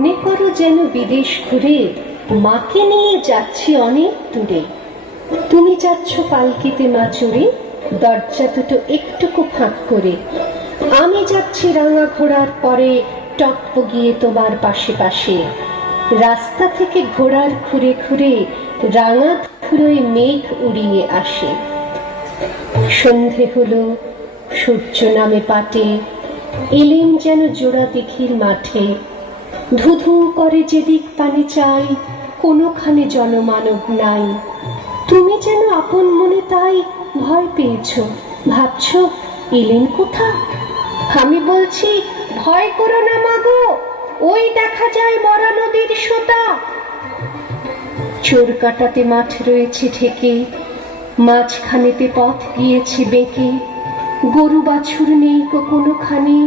মনে করো যেন বিদেশ ঘুরে মাকে নিয়ে যাচ্ছি অনেক দূরে। তুমি যাচ্ছ পালকিতে মা চড়ে, দরজা দুটো একটুকু ফাঁক করে। আমি যাচ্ছি রাঙা ঘোড়ার পরে, টপ্প গিয়ে তোমার পাশে পাশে। রাস্তা থেকে ঘোড়ার খুঁড়ে খুঁড়ে রাঙা ধুলোয় মেঘ উড়িয়ে আসে। সন্ধে হলো, সূর্য নামে পাটে, এলেন যেন জোড়া দিঘির মাঠে। ধুধু করে যেদিক পানে চাই, কোনোখানে জনমানব নাই। তুমি যেন আপন মনে তাই ভয় পেয়েছ, ভাবছ এলেন কোথা। আমি বলছি ভয় করো না মাগো, ওই দেখা যায় মরা নদীর সোতা। চোর কাটাতে মাঠ রয়েছে ঢেকে, মাঝখানেতে পথ গিয়েছে বেঁকে। গরু বাছুর নেই কোনোখানে,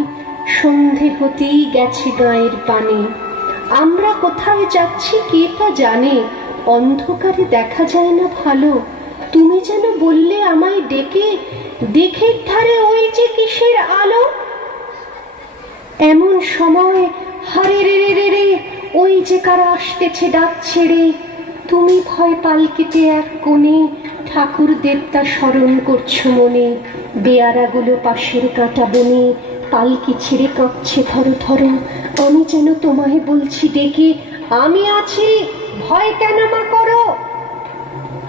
সন্ধে হতেই গেছে গায়ের পানে। আমরা কোথায় যাচ্ছি কে তা জানে, অন্ধকারে দেখা যায় না ভালো। তুমি যেন বললে আমায় ডেকে, দেখের ধারে ওই যে কিসের আলো। এমন সময় হারে রে রে রে, ওই যে কারা আসতেছে ডাক ছেড়ে। তুমি ভয় পালকিতে এক কোণে, ঠাকুর দেবতা স্মরণ করছো মনে। বেয়ারাগুলো পাশের কাটা বনে, পালকি ছেড়ে কাঁপছে থরো থরো। আমি যেন তোমায় বলছি ডেকে, আমি আছি, ভয় কেন মা করো।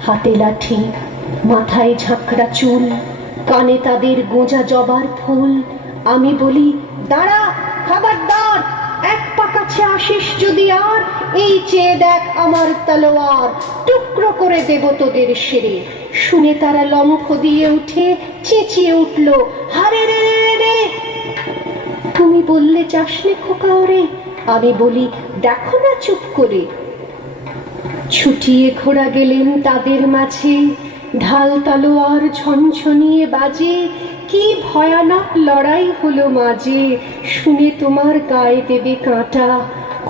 হাতে লাঠি, মাথায় ঝাঁকড়া চুল, কানে তাদের গোঁজা জবার ফুল। আমি বলি দাঁড়া, খবরদার, এক পা কাছে আসিস যদি আর, এই চেয়ে দেখ আমার তলোয়ার, টুকরো করে দেব তোদের সেরে। শুনে তারা লম্ফ দিয়ে উঠে চেঁচিয়ে উঠল, হারে রে রে। তুমি বললে যাসনে খোকা ওরে, আমি বলি দেখো না চুপ করে। ছুটিয়ে ঘোড়া গেলেন তাদের মাঝে, ঢাল তলোয়ার ঝনঝনিয়ে বাজে। কি ভয়ানক লড়াই হলো মাঝে, শুনে তোমার গায়ে দেবে কাঁটা।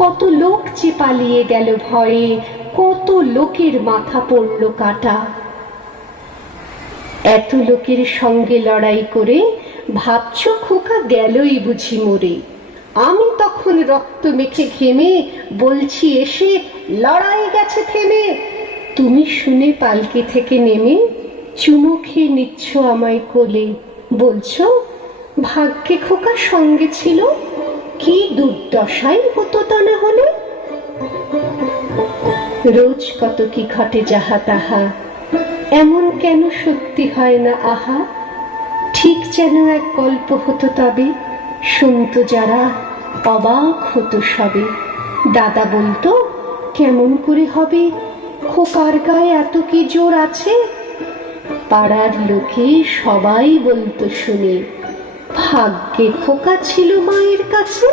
কত লোক যে পালিয়ে গেল ভয়ে, কত লোকের মাথা পড়ল কাটা। এত লোকের সঙ্গে লড়াই করে ভাবছ খোকা গেলই বুঝি মরে। আমি তখন রক্ত মেখে ঘেমে বলছি এসে, লড়াই গেছে থেমে। তুমি শুনে পালকি থেকে নেমে চুমু খেয়ে নিচ্ছ আমায় কোলে, বলছো ভাগ্যে খোকা সঙ্গে ছিল, কি দুর্দশাই হতো তা না হলে। রোজ কত কি ঘটে যাহা তাহা, এমন কেন সত্যি হয় না আহা। ঠিক যেন এক গল্প হতো তবে, শুনতো যারা অবাক হতো সবে। দাদা বলতো কেমন করে হবে, খোকার গায়ে এত কি জোর আছে। পাড়ার লোকে সবাই বলতো শুনে, ভাগ্যে খোকা ছিল মায়ের কাছে।